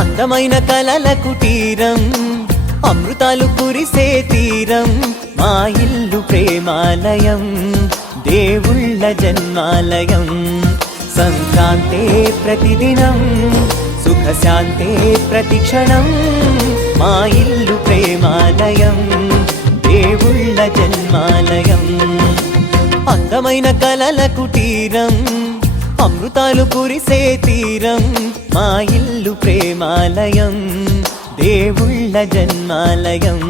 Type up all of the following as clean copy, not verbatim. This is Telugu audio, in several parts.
అందమైన కలల కుటీరం, అమృతాలు కురిసే తీరం, మా ఇల్లు ప్రేమాలయం, దేవుళ్ళ జన్మాలయం. సంక్రాంతే ప్రతిదినం, సుఖశాంతే ప్రతిక్షణం, మా ఇల్లు ప్రేమాలయం, దేవుళ్ళ జన్మాలయం. అందమైన కలల కుటీరం, అమృతాలు కురిసే తీరం, మా ఇల్లు ప్రేమాలయం, దేవుళ్ళ జన్మాలయం.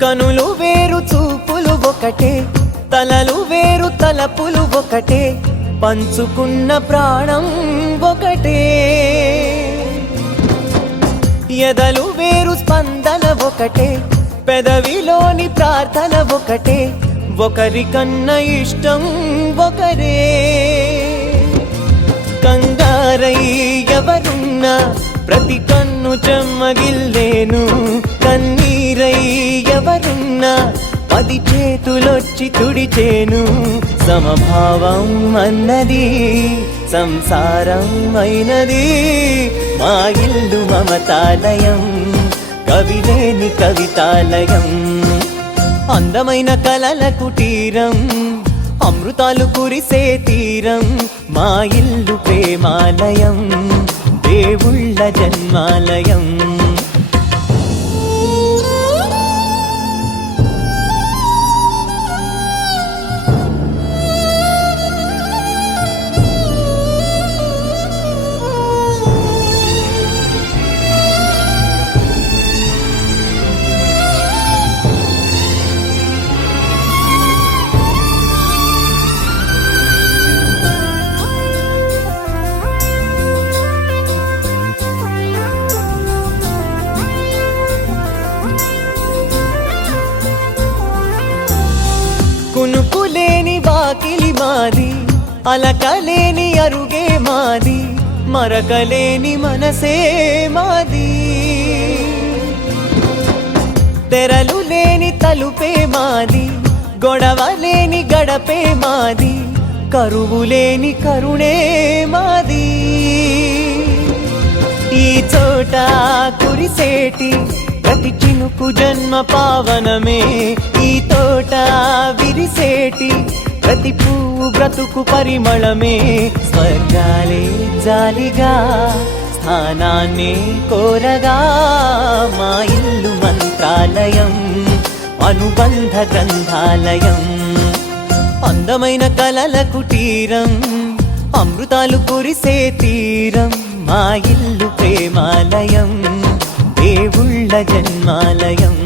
కనులు వేరు చూపులు ఒకటే, తలలు వేరు తలపులు ఒకటే, పంచుకున్న ప్రాణం ఒకటే. ఎదలు వేరు స్పందన ఒకటే, పెదవిలోని ప్రార్థన ఒకటే, ఒకరికన్నా ఇష్టం ఒకరే. కంగారై ఎవరున్నా ప్రతి కన్ను చెమ్మగిల్లేను, కన్నీరై ఎవరున్నా 10 చేతులొచ్చి తుడిచేను. సమభావం అన్నది సంసారం అయినది, మా ఇల్లు మమతాలయం, కవిలేని కవితాలయం. అందమైన కలల కుటీరం, అమృతాలు కురిసే తీరం, మా ఇల్లు ప్రేమాలయం, దేవుళ్ళ జన్మాలయం. కునుకులేని వాకిలి మాది, అలకలేని అరుగే మాది, మరకలేని మనసే మాది. తెరలు లేని తలుపే మాది, గొడవలేని గడపే మాది, కరువులేని కరుణే మాది. ఈ చోట కురిసేటి ప్రతి చినుకు జన్మ పావనమే, ఈ తోట విరిసేటి ప్రతి పువ్వు బ్రతుకు పరిమళమే. స్వర్గాలే జాలిగా స్థానాన్ని కోరగా, మా ఇల్లు మంత్రాలయం, అనుబంధ గ్రంథాలయం. అందమైన కలల కుటీరం, అమృతాలు కురిసే తీరం, మా ఇల్లు ప్రేమాలయం, దేవుళ్ళ జన్మాలయం.